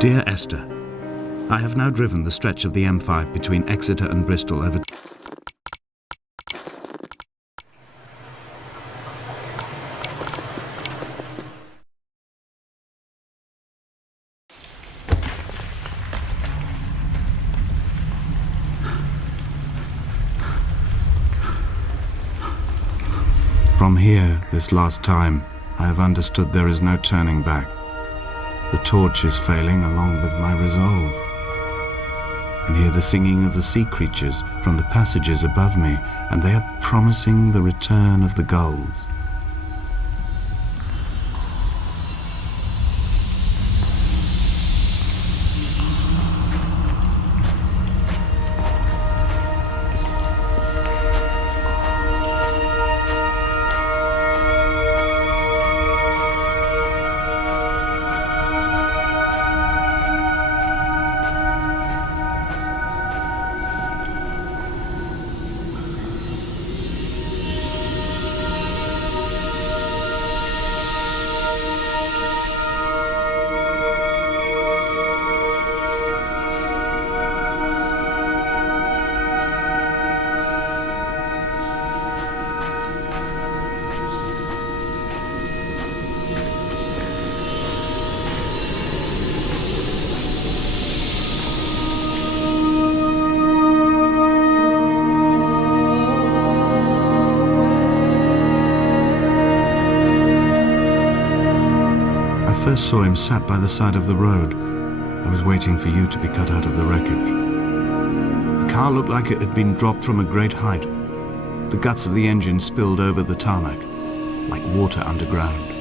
Dear Esther, I have now driven the stretch of the M5 between Exeter and Bristol over. From here, this last time, I have understood there is no turning back. The torch is failing along with my resolve. And hear the singing of the sea creatures from the passages above me, and they are promising the return of the gulls. I first saw him sat by the side of the road. I was waiting for you to be cut out of the wreckage. The car looked like it had been dropped from a great height. The guts of the engine spilled over the tarmac, like water underground.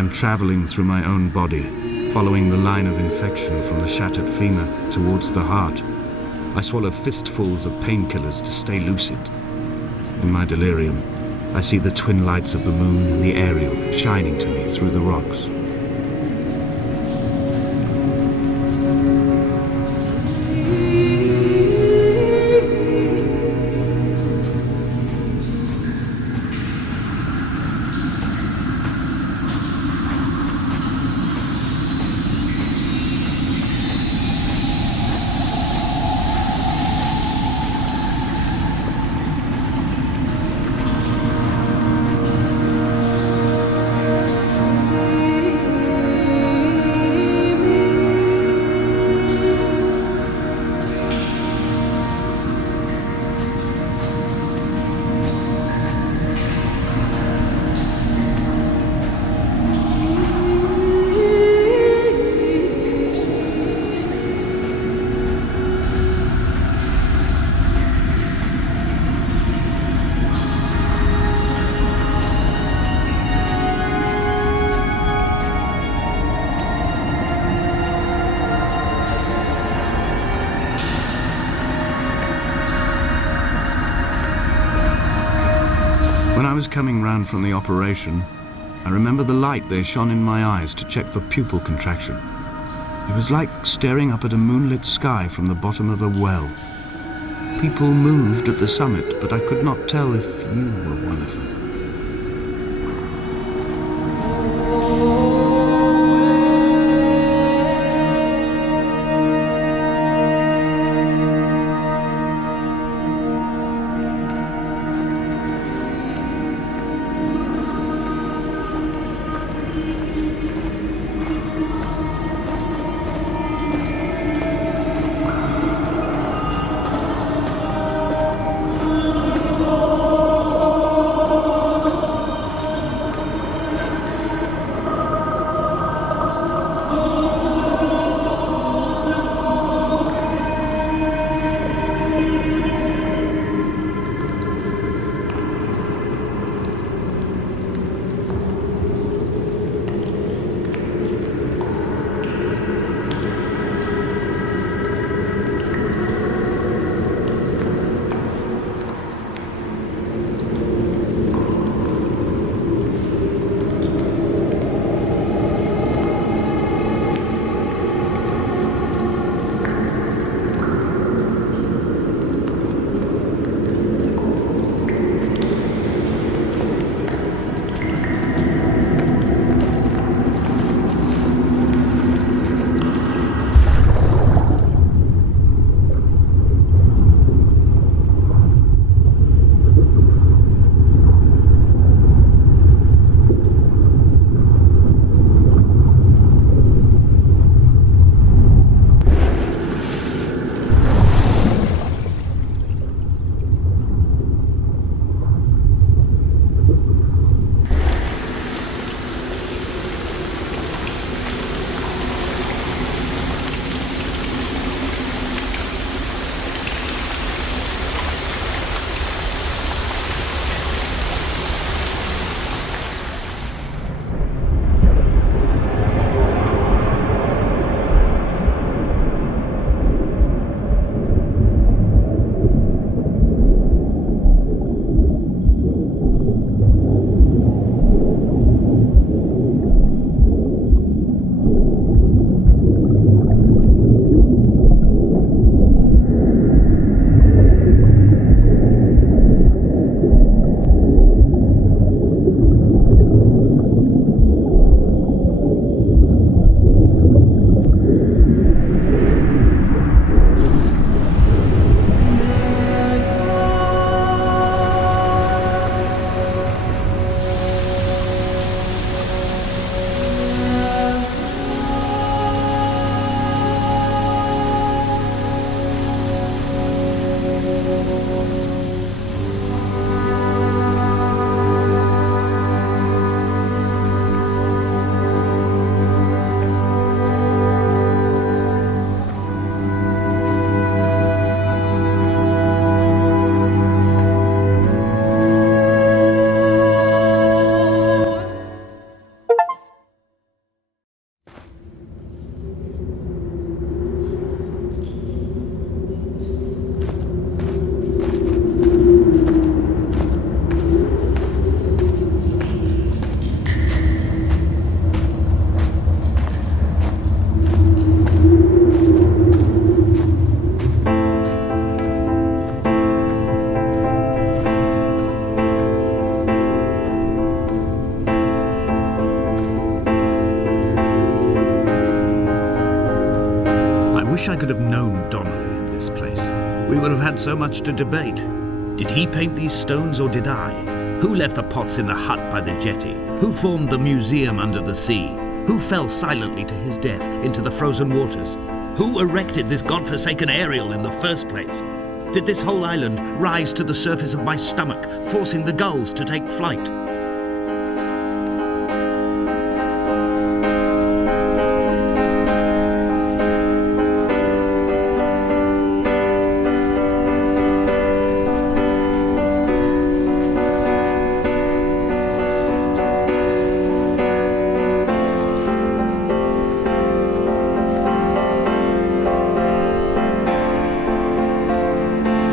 am traveling through my own body, following the line of infection from the shattered femur towards the heart. I swallow fistfuls of painkillers to stay lucid. In my delirium, I see the twin lights of the moon and the Ariel shining to me through the rocks. When I was coming round from the operation, I remember the light they shone in my eyes to check for pupil contraction. It was like staring up at a moonlit sky from the bottom of a well. People moved at the summit, but I could not tell if you were one of them. we would have had so much to debate. Did he paint these stones or did I? Who left the pots in the hut by the jetty? Who formed the museum under the sea? Who fell silently to his death into the frozen waters? Who erected this godforsaken aerial in the first place? Did this whole island rise to the surface of my stomach, forcing the gulls to take flight?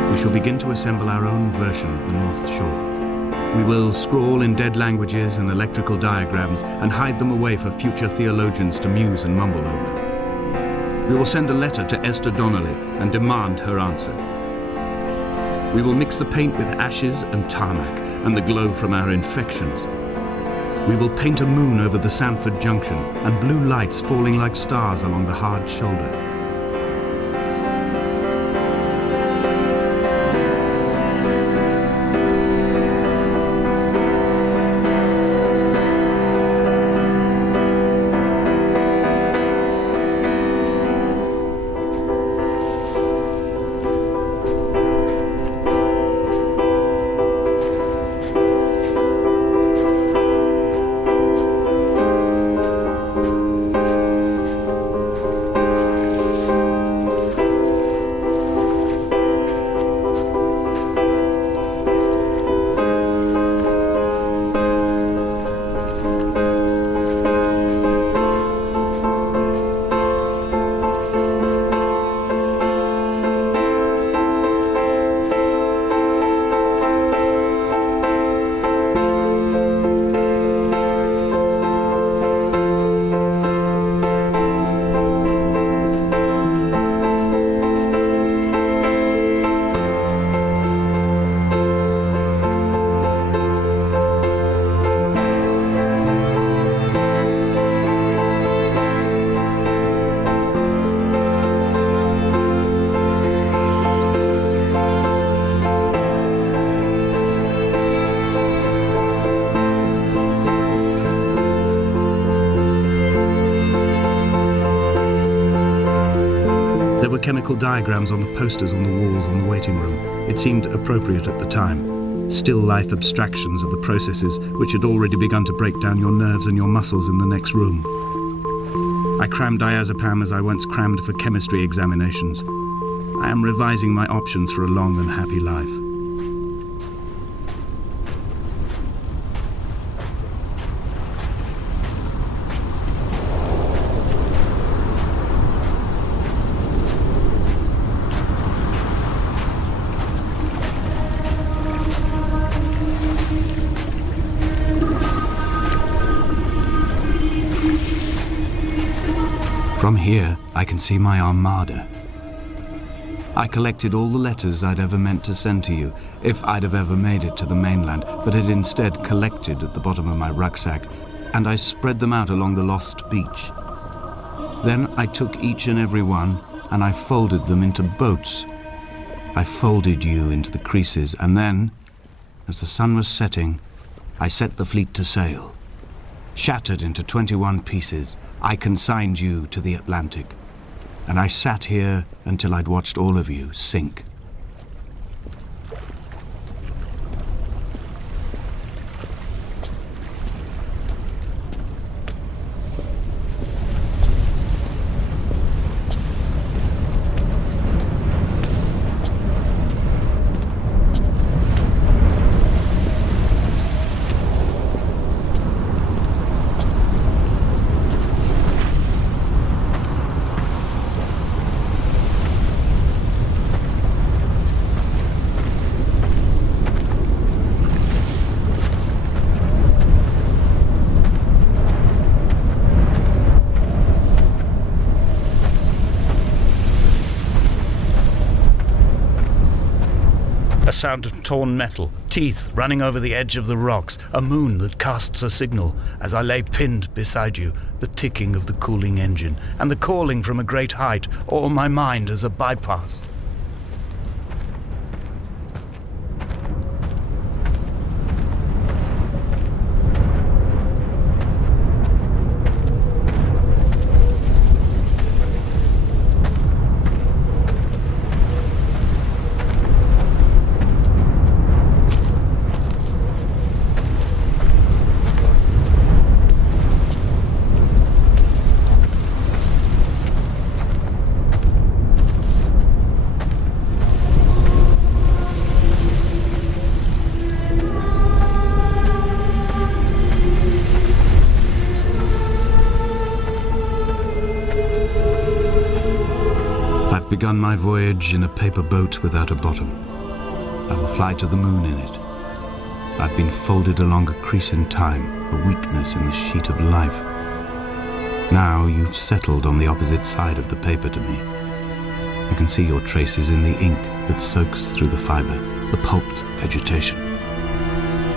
We shall begin to assemble our own version of the North Shore. We will scrawl in dead languages and electrical diagrams and hide them away for future theologians to muse and mumble over. We will send a letter to Esther Donnelly and demand her answer. We will mix the paint with ashes and tarmac and the glow from our infections. We will paint a moon over the Sanford Junction and blue lights falling like stars along the hard shoulder. There were chemical diagrams on the posters on the walls in the waiting room. It seemed appropriate at the time. Still life abstractions of the processes which had already begun to break down your nerves and your muscles in the next room. I crammed diazepam as I once crammed for chemistry examinations. I am revising my options for a long and happy life. From here, I can see my armada. I collected all the letters I'd ever meant to send to you, if I'd have ever made it to the mainland, but had instead collected at the bottom of my rucksack, and I spread them out along the lost beach. Then I took each and every one, and I folded them into boats. I folded you into the creases, and then, as the sun was setting, I set the fleet to sail. Shattered into 21 pieces, I consigned you to the Atlantic, and I sat here until I'd watched all of you sink. A sound of torn metal, teeth running over the edge of the rocks, a moon that casts a signal as I lay pinned beside you, the ticking of the cooling engine, and the calling from a great height, or my mind as a bypass. begun my voyage in a paper boat without a bottom. I will fly to the moon in it. I've been folded along a crease in time, a weakness in the sheet of life. Now you've settled on the opposite side of the paper to me. I can see your traces in the ink that soaks through the fibre, the pulped vegetation.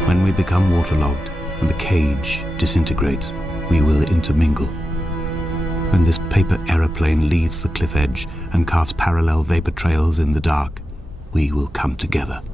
When we become waterlogged and the cage disintegrates, we will intermingle. When this paper aeroplane leaves the cliff edge and carves parallel vapor trails in the dark, we will come together.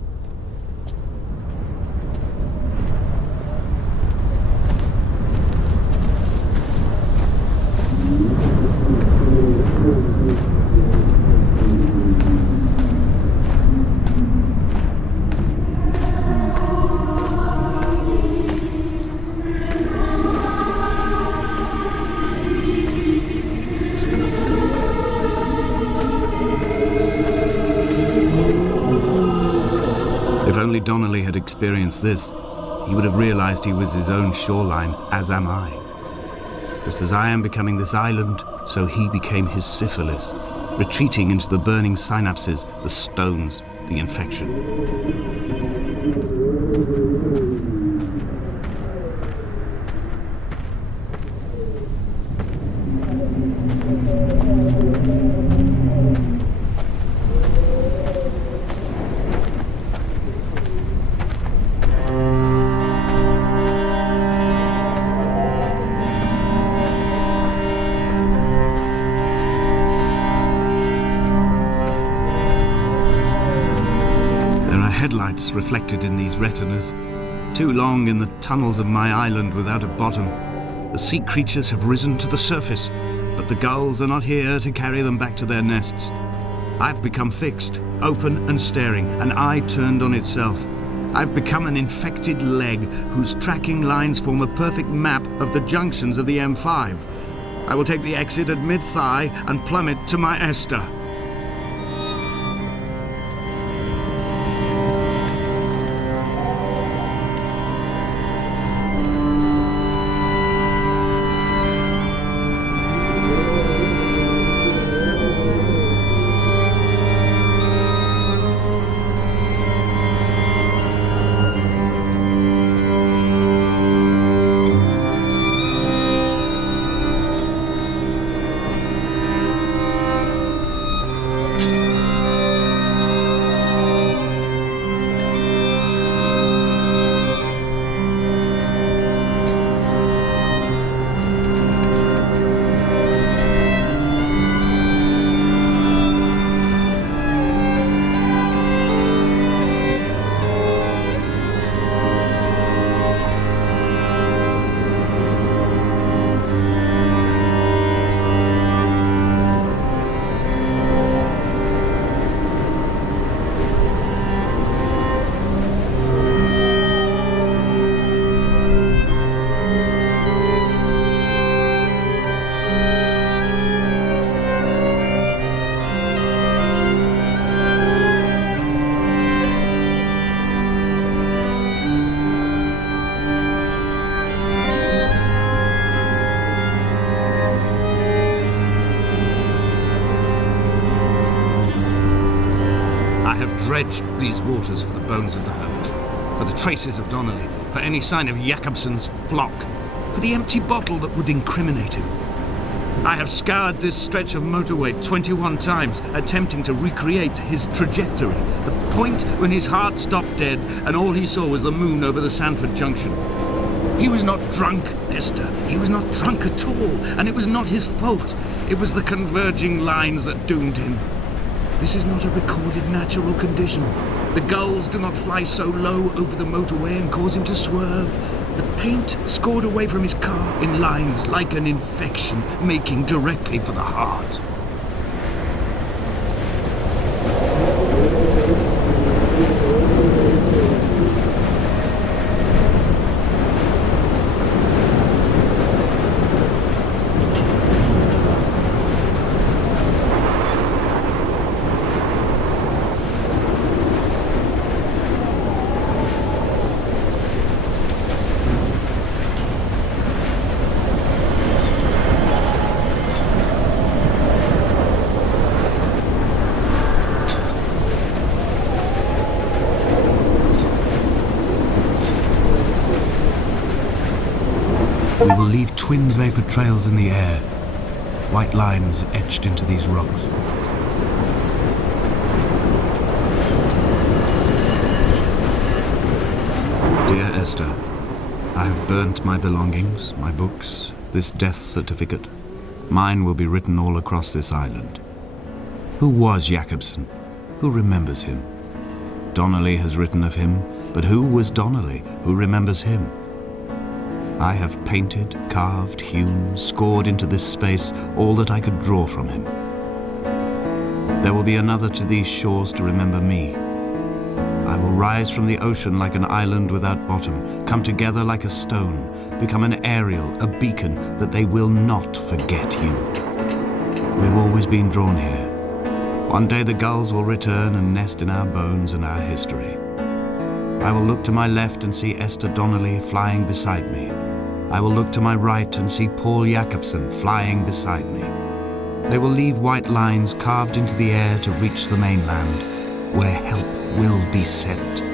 If only Donnelly had experienced this, he would have realized he was his own shoreline, as am I. Just as I am becoming this island, so he became his syphilis, retreating into the burning synapses, the stones, the infection. Headlights reflected in these retinas. Too long in the tunnels of my island without a bottom. The sea creatures have risen to the surface, but the gulls are not here to carry them back to their nests. I've become fixed, open and staring, an eye turned on itself. I've become an infected leg whose tracking lines form a perfect map of the junctions of the M5. I will take the exit at mid-thigh and plummet to my Esther. Dredged these waters for the bones of the hermit, for the traces of Donnelly, for any sign of Jakobsen's flock, for the empty bottle that would incriminate him. I have scoured this stretch of motorway 21 times, attempting to recreate his trajectory, the point when his heart stopped dead and all he saw was the moon over the Sanford Junction. He was not drunk, Esther. He was not drunk at all, and it was not his fault. It was the converging lines that doomed him. This is not a recorded natural condition. The gulls do not fly so low over the motorway and cause him to swerve. The paint scored away from his car in lines like an infection, making directly for the heart. We will leave twin vapor trails in the air, white lines etched into these rocks. Dear Esther, I have burnt my belongings, my books, this death certificate. Mine will be written all across this island. Who was Jakobsen? Who remembers him? Donnelly has written of him, but who was Donnelly? Who remembers him? I have painted, carved, hewn, scored into this space all that I could draw from him. There will be another to these shores to remember me. I will rise from the ocean like an island without bottom, come together like a stone, become an aerial, a beacon, that they will not forget you. We've always been drawn here. One day the gulls will return and nest in our bones and our history. I will look to my left and see Esther Donnelly flying beside me. I will look to my right and see Paul Jakobsen flying beside me. They will leave white lines carved into the air to reach the mainland, where help will be sent.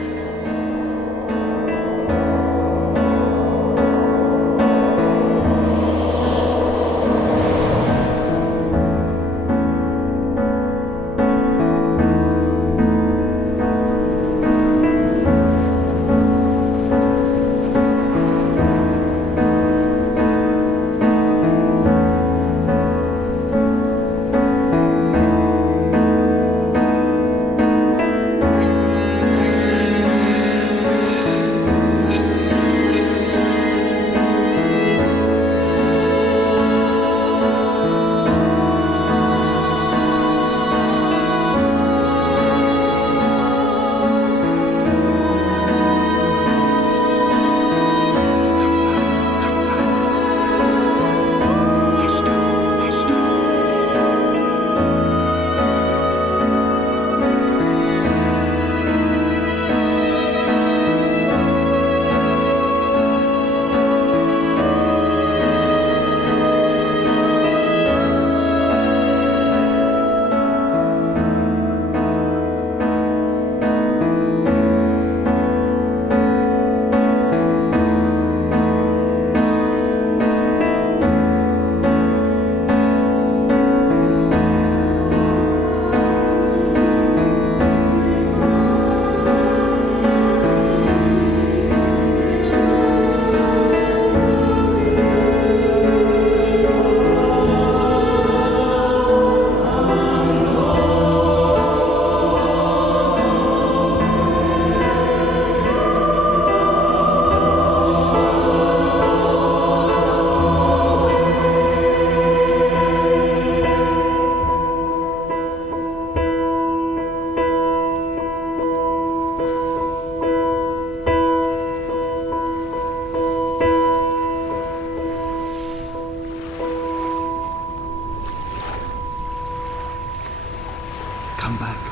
Come back.